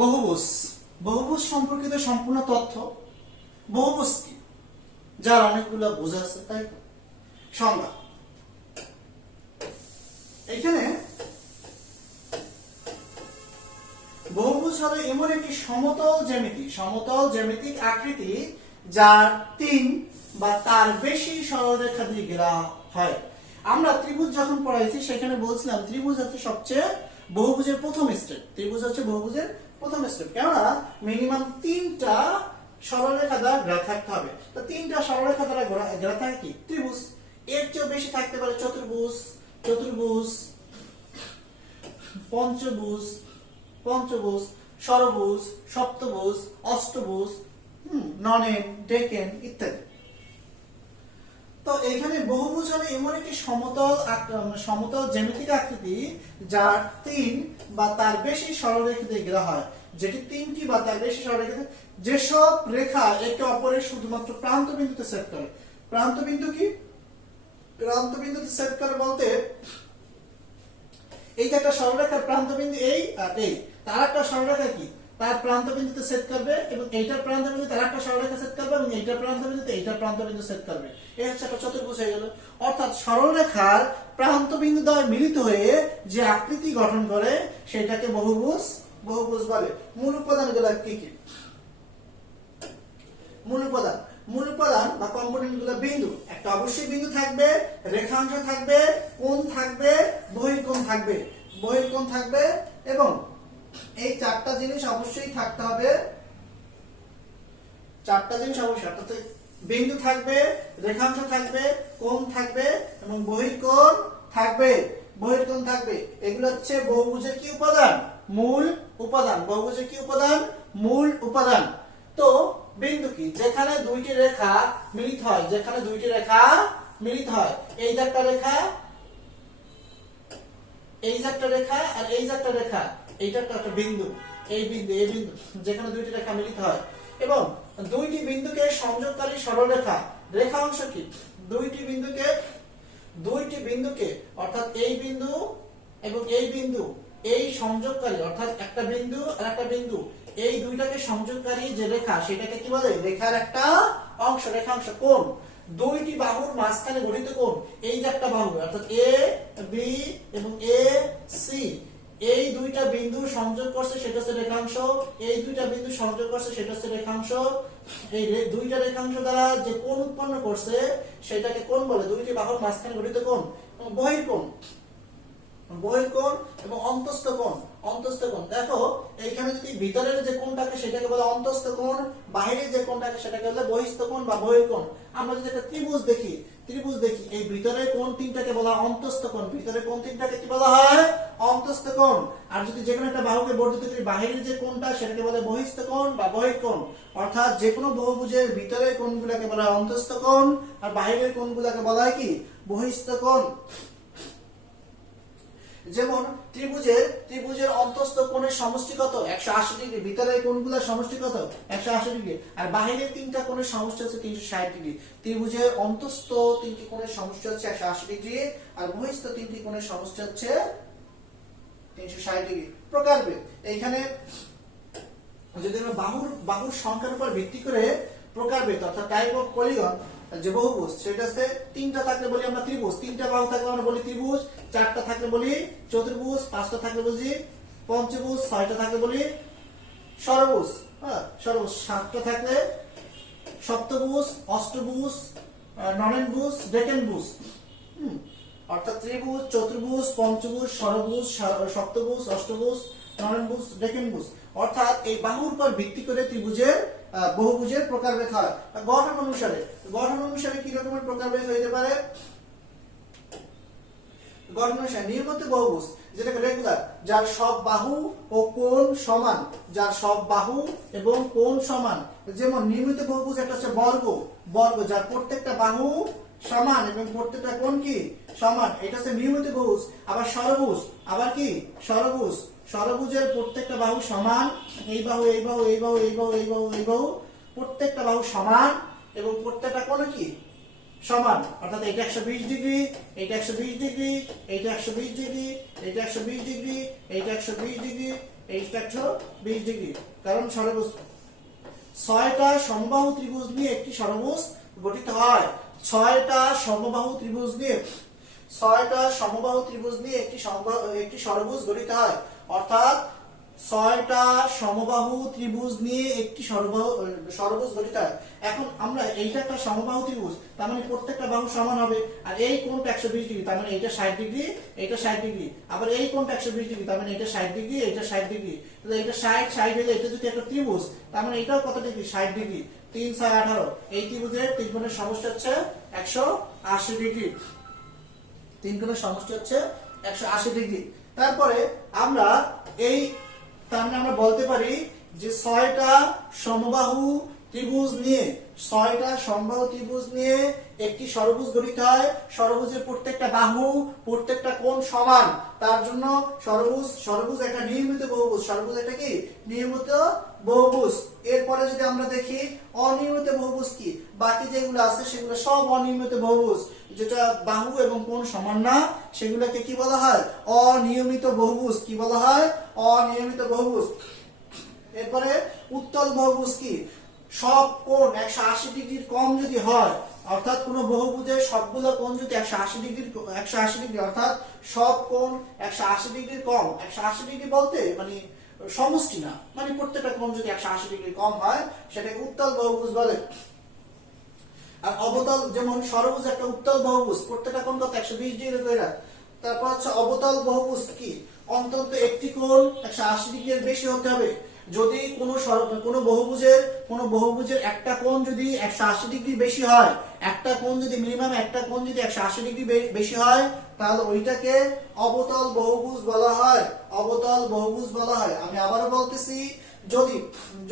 বহুভুজ বহুভুজ সম্পর্কিত সম্পূর্ণ তথ্য। বহুভুজ কি? যার অনেকগুলো ভুজ আছে, তাই তো। সংজ্ঞা এখানে বহুভুজ হলো এমন একটি সমতল জ্যামিতিক আকৃতি যার তিন বা তার বেশি সরলরেখা দিয়ে ঘেরা হয়। আমরা ত্রিভুজ যখন পড়াইছি সেখানে বলছিলাম ত্রিভুজ হচ্ছে সবচেয়ে বহুভুজের প্রথম স্টেপ। ত্রিভুজ হচ্ছে বহুভুজের প্রথম স্টেপ, কেননা মিনিমাম তিনটা সরলরেখা দ্বারা ঘেরা থাকতে হবে। তো তিনটা সরলরেখা দ্বারা ঘেরা থাকে কি? ত্রিভুজ। এর চেয়েও বেশি থাকতে পারে চতুর্ভুজ, পঞ্চভুজ, ষড়ভুজ, সপ্তভুজ, অষ্টভুজ, ননেন, ডেকেন ইত্যাদি। তো এখানে বহুভুজ হলো এমন একটি সমতল জ্যামিতিক আকৃতি যার তিন বা তার বেশি সরলরেখা দিয়ে ঘেরা হয়। যেটি তিনটি বা তার বেশি সরলরেখা, যেসব রেখা একে অপরের শুধুমাত্র প্রান্ত বিন্দুতে ছেদ করে। প্রান্ত বিন্দু কি? প্রান্ত বিন্দুতে ছেদ করে বলতে এই যে একটা সরলরেখার প্রান্ত বিন্দু এই আর এই, তার একটা সরলরেখা কি তার প্রান্ত বিন্দুতে ছেদ করবে, এবং এইটার প্রান্ত বিন্দু তার একটা সরলরেখা ছেদ করবে, এবং এইটার প্রান্ত বিন্দুতে এইটার প্রান্ত বিন্দু ছেদ করবে। এই হচ্ছে একটা চতুর্ভুজ হয়ে গেল। অর্থাৎ সরলরেখার প্রান্ত বিন্দু দ্বয় মিলিত হয়ে যে আকৃতি গঠন করে সেটাকে বহুভুজ বলে। মূল উপাদানগুলো কি কি? মূল উপাদান বা কম্পোনেন্ট গুলো বিন্দু। একটা অবশ্যই বিন্দু থাকবে, রেখাংশ থাকবে, কোণ থাকবে, বহির্কোণ থাকবে, এবং এই চারটা জিনিস অবশ্যই থাকতে হবে। অর্থাৎ বিন্দু থাকবে, রেখাংশ থাকবে, কোণ থাকবে এবং বহির্কোণ থাকবে। এগুলো হচ্ছে বহুভুজের কি উপাদান? মূল উপাদান। বহুভুজের কি উপাদান? মূল উপাদান। তো বিন্দু কি? যেখানে দুইটি রেখা মিলিত হয়, এই যে একটা রেখা, আর এই যে একটা রেখা, এইটা একটা বিন্দু। এই বিন্দু যেখানে দুইটি রেখা মিলিত হয় এবং দুইটি বিন্দুকে সংযোগকারী সরলরেখা। রেখাংশ কি? দুইটি বিন্দুকে অর্থাৎ এই বিন্দু এবং এই বিন্দু, এই সংযোগকারী অর্থাৎ একটা বিন্দু আর একটা বিন্দু, এই দুইটাকে সংযোগকারী যে রেখা সেটাকে কি বলে? রেখার একটা অংশ, রেখাংশ। কোণ, দুইটি বাহুর মাঝখানে গঠিত কোণ। এই যে একটা বাহু অর্থাৎ এ বি এবং এ সি, এই দুইটা বিন্দু সংযোগ করছে সেটা হচ্ছে রেখাংশ। এই দুইটা বিন্দু সংযোগ করছে সেটা হচ্ছে রেখাংশ। এই দুইটা রেখাংশ দ্বারা যে কোণ উৎপন্ন করছে সেটাকে কোণ বলে। দুইটি বাহুর মাঝখানে গঠিত কোণ। এবং বহির্কোণ এবং অন্তস্থ কোণ। দেখো এইখানে যদি ভিতরের যে কোণটাকে সেটাকে বলে অন্তস্থ কোণ, বাহিরের যে কোণটাকে সেটাকে বলে বহিস্থ কোণ বা বহির্কোণ। আমরা যদি একটা ত্রিভুজ দেখি, এই ভিতরের কোণ তিনটাকে বলা হয় অন্তস্থ কোণ। ভিতরের কোণ তিনটাকে কি বলা হয়? অন্তস্থ কোণ। আর যদি যেকোনো একটা বাহুকে বর্ধিত করি, বাহিরের যে কোণটা সেটাকে বলে বহিস্থ কোণ বা বহির্কোণ। অর্থাৎ যেকোনো বহুভুজের ভিতরের কোণগুলোকে বলা হয় অন্তস্থ কোণ, আর বাহিরের কোণগুলোকে বলা হয় কি? বহিস্থ কোণ। যেমন ত্রিভুজের অন্তস্থ কোণের সমষ্টি কত? 180 ডিগ্রি। ভিতরের কোণগুলোর সমষ্টি কত? 180 ডিগ্রি। আর বাহিরের তিনটা কোণের সমষ্টি হচ্ছে 360 ডিগ্রি। ত্রিভুজের অন্তস্থ তিনটি কোণের সমষ্টি হচ্ছে 180 ডিগ্রি, আর বহিস্থ তিনটি কোণের সমষ্টি হচ্ছে 360 ডিগ্রি। প্রকারভেদ এইখানে যদি আমরা বাহুর সংখ্যার উপর ভিত্তি করে প্রকারভেদ অর্থাৎ টাইপ অফ পলিগন যে বহুভুজ, সেটা হচ্ছে তিনটা থাকলে বলি আমরা ত্রিভুজ, তিনটা বাহু থাকলে আমরা বলি ত্রিভুজ, চারটা থাকলে বলি চতুর্ভুজ, পাঁচটা থাকলে বলি পঞ্চভুজ, ছয়টা থাকলে বলি ষড়ভুজ, সাতটা থাকলে সপ্তভুজ, অষ্টভুজ, ননেনভুজ, ডেকেনভুজ। অর্থাৎ ত্রিভুজ, চতুর্ভুজ, পঞ্চভুজ, ষড়ভুজ, সপ্তভুজ, অষ্টভুজ, ননেনভুজ, ডেকেনভুজ। অর্থাৎ এই বাহুর উপর ভিত্তি করে বহুভুজের প্রকারভেদ হয়। গঠন অনুসারে কি রকমের প্রকারভেদ হইতে পারে? গঠন অনুসারে নিয়মিত বহুভুজ, যেটাকে রেগুলার, যার সব বাহু ও কোণ সমান। যেমন নিয়মিত বহুভুজ একটা হচ্ছে বর্গ, যার প্রত্যেকটা বাহু সমান এবং প্রত্যেকটা কোণ কি? সমান। এটা হচ্ছে নিয়মিত বহুভুজ। আবার ষড়ভুজের প্রত্যেকটা বাহু সমান, এই বাহু প্রত্যেকটা বাহু সমান এবং প্রত্যেকটা কোণ কি? সমান, অর্থাৎ এটা 120 ডিগ্রি, এটা 120 ডিগ্রি, এটা 120 ডিগ্রি, এটা 120 ডিগ্রি, এটা 120 ডিগ্রি, এইটা 120 ডিগ্রি। কারণ ষড়ভুজ 6টা সমবাহু ত্রিভুজ নিয়ে একটি ষড়ভুজ গঠিত হয়। 6টা সমবাহু ত্রিভুজ নিয়ে 6টা সমবাহু ত্রিভুজ নিয়ে একটি ষড়ভুজ গঠিত হয়, অর্থাৎ 6টা সমবাহু ত্রিভুজ নিয়ে একটি ষড়ভুজ গঠিত হয়। এখন আমরা এইটা একটা সমবাহু ত্রিভুজ, তার মানে প্রত্যেকটা বাহু সমান হবে, আর এই কোণটা 120 ডিগ্রি, তার মানে এইটা 60 ডিগ্রি, এইটা 60 ডিগ্রি, আবার এই কোণটা 120 ডিগ্রি, তার মানে এটা 60 ডিগ্রি, এটা 60 ডিগ্রি। তাহলে এটা 60 হলে এটা যদি একটা ত্রিভুজ, তার মানে এটাও কত ডিগ্রি? 60 ডিগ্রি। 3 6 18, এই ত্রিভুজের তিন কোণের সমষ্টি হচ্ছে 180 ডিগ্রি। তিন কোণের সমষ্টি হচ্ছে 180 ডিগ্রি। তারপরে আমরা এই তার মানে আমরা বলতে পারি যে 6টা সমবাহু ত্রিভুজ নিয়ে 6টা সমবাহু ত্রিভুজ নিয়ে একটি ষড়ভুজ গঠিত হয়। ষড়ভুজের প্রত্যেকটা বাহু, প্রত্যেকটা কোণ সমান, তার জন্য ষড়ভুজ একটা নিয়মিত বহুভুজ। ষড়ভুজ একটা কি? নিয়মিত বহুভুজ। এরপরে যদি আমরা দেখি অনিয়মিত বহুভুজ কি, বাকি যেগুলো আছে সেগুলো সব অনিয়মিত বহুভুজ, যেটা বাহু এবং কোণ সমান না, সেগুলোকে কি বলা হয়? অনিয়মিত বহুভুজ। কি বলা হয়? অনিয়মিত বহুভুজ। এরপরে উত্তল বহুভুজ কি? সব কোণ 180 ডিগ্রির কম যদি হয়, অর্থাৎ কোন বহুভুজের সবগুলো কোণ যদি 180 ডিগ্রি, অর্থাৎ সব কোণ 180 ডিগ্রির কম। 180 ডিগ্রি বলতে মানে সমষ্টি না, মানে প্রত্যেকটা কোণ যদি 180 ডিগ্রি কম হয়, সেটাকে উত্তল বহুভুজ বলে। আর অবতল, যেমন ষড়ভুজ একটা উত্তল বহুভুজ, প্রত্যেকটা কোণ কত? 120 ডিগ্রি করে। তারপর হচ্ছে অবতল বহুভুজ কি? অন্তত একটি কোণ 180 ডিগ্রির বেশি হতে হবে। যদি কোনো বহুভুজের একটা কোণ যদি 180 ডিগ্রি বেশি হয়, একটা কোণ যদি মিনিমাম একটা কোণ যদি 180 ডিগ্রি বেশি হয়, তাহলে ওইটাকে অবতল বহুভুজ বলা হয়। অবতল বহুভুজ বলা হয়। আমি আবারও বলতেছি,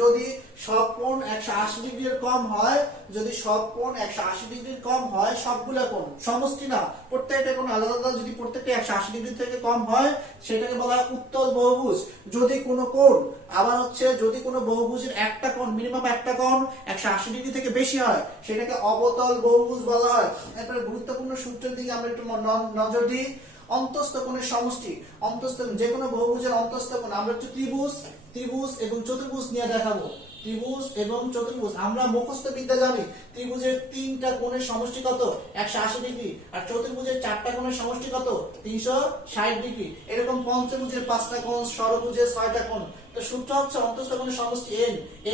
যদি সব কোণ 180 ডিগ্রির কম হয়, যদি সব কোণ 180 ডিগ্রির কম হয়, সবগুলা কোণ, সমষ্টি না, প্রত্যেকটা কোণ আলাদা আলাদা, যদি প্রত্যেকটা 180 ডিগ্রি থেকে কম হয়, সেটাকে বলা হয় উত্তল বহুভুজ। যদি কোনো কোণ, আবার হচ্ছে যদি কোনো বহুভুজের একটা কোণ, মিনিমাম একটা কোণ 180 ডিগ্রি থেকে বেশি হয়, সেটাকে অবতল বহুভুজ বলা হয়। এরপরে গুরুত্বপূর্ণ সূত্রের দিকে আমরা একটু নজর দিই। অন্তঃস্থ কোণের সমষ্টি, যে কোনো বহুভুজের অন্তঃস্থ কোণ, আমরা একটু ত্রিভুজ এবং চতুর্ভুজ নিয়ে দেখাবো। ত্রিভুজ এবং চতুর্ভুজ আমরা মুখস্থ বিদ্যা জানি। ত্রিভুজের 3টা কোণের সমষ্টি কত? 180 ডিগ্রি। আর চতুর্ভুজের 4টা কোণের সমষ্টি কত? 360 ডিগ্রি। এরকম পঞ্চভুজের 5টা কোণ, ষড়ভুজের 6টা কোণ। তো সূত্র হচ্ছে অন্তঃস্থ কোণের সমষ্টি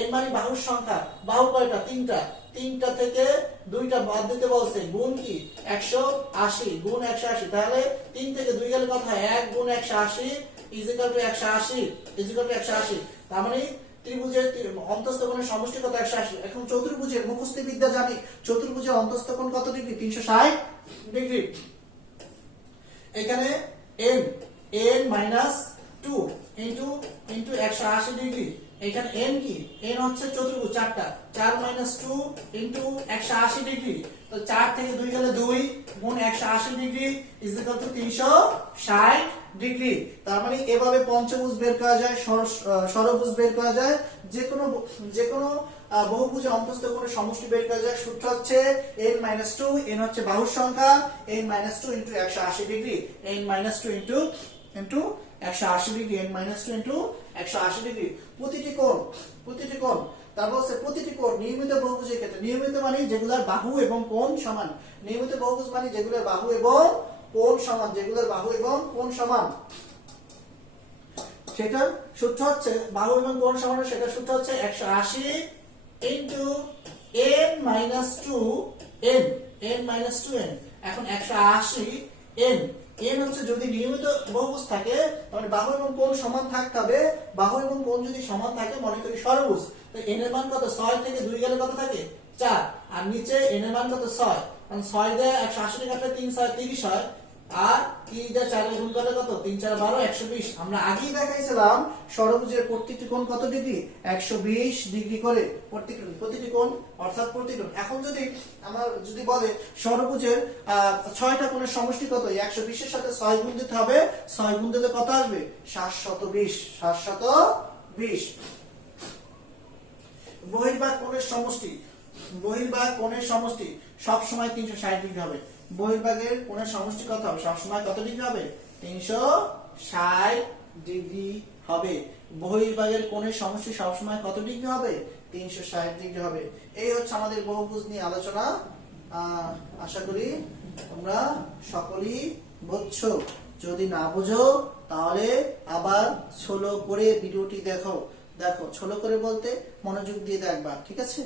n মানে বাহুর সংখ্যা। বাহু কয়টা? 3টা থেকে 2টা বাদ দিতে বলছে। গুণ কি? 180 গুণ 180। তাহলে 3 থেকে 2 গেলে কত হয়? 1 গুণ 180 180। তার মানে ত্রিভুজের অন্তঃস্থ কোণের সমষ্টি কত? 180। এখন চতুর্ভুজের মুখস্থ বিদ্যা জানি, চতুর্ভুজের অন্তঃস্থ কোণ কত ডিগ্রি? 360 ডিগ্রি। এখানে n মাইনাস 2 ইনটু 180 ডিগ্রি। এখানে n কি? n হচ্ছে চতুর্ভুজ 4টা, 4 মাইনাস 2 ইনটু 180 ডিগ্রি। তো 4 থেকে 2 গেলে 2 গুণ 180 degree is equal to 360 degree. তার মানে এভাবে পঞ্চভুজ বের করা যায়, ষড়ভুজ বের করা যায়, যে কোনো বহুভুজের অন্তঃস্থ কোণের সমষ্টি বের করা যায়। সূত্র হচ্ছে n-2, n হচ্ছে বাহুর সংখ্যা, n-2 into 180 degree, n-2 into 180 degree, n-2 into 180 degree. প্রতিটি কোণ, তারপর হচ্ছে প্রতিটি কোণ নিয়মিত বহুভুজের ক্ষেত্রে, নিয়মিত মানে যেগুলোর বাহু এবং কোণ সমান। নিয়মিত বহুভুজ মানে যেগুলোর বাহু এবং কোণ সমান, সেটার সূত্র হচ্ছে বাহু এবং কোণ সমান, সেটার সূত্র হচ্ছে 180 ইনটু n-2 n। এখন 180 n হচ্ছে যদি নিয়মিত বহুভুজ থাকে, মানে বাহু এবং কোণ সমান থাকতে হবে। বাহু এবং কোণ যদি সমান থাকে, মনে করি ষড়ভুজ, তো n এর মান কত? 6 থেকে 2 গেলে কত থাকে? 4। আর নিচে n এর মান কত? 6। কারণ 6 দিয়ে 180 কাটলে 3 6 30 হয়, আর 3 দিয়ে 4 গুণ করলে কত? 3 4 12 120। আমরা আগেই দেখাইছিলাম ষড়ভুজের প্রত্যেকটি কোণ কত ডিগ্রি? 120 ডিগ্রি করে প্রতিটি কোণ, অর্থাৎ প্রতি কোণ। এখন যদি বলে ষড়ভুজের 6টা কোণের সমষ্টি কত? 120 এর সাথে 6 গুণ দিতে হবে। 6 গুণ দিলে কত আসবে? 720। বহির্বাদ কোণের সমষ্টি, বহির্ভাগ কোণের সমষ্টি সব সময় 360 ডিগ্রি হবে। বহির্ভাগের কোণের সমষ্টি কত হবে? সব সময় কত ডিগ্রি হবে? 360 ডিগ্রি হবে। বহির্ভাগের কোণের সমষ্টি সব সময় কত ডিগ্রি হবে? 360 ডিগ্রি হবে। এই হচ্ছে আমাদের বহুভুজ নিয়ে আলোচনা। আশা করি তোমরা সকলেই বুঝছো। যদি না বুঝো তাহলে আবার ছোলো করে ভিডিওটি দেখো। ছোলো করে বলতে মনোযোগ দিয়ে দেখবা, ঠিক আছে?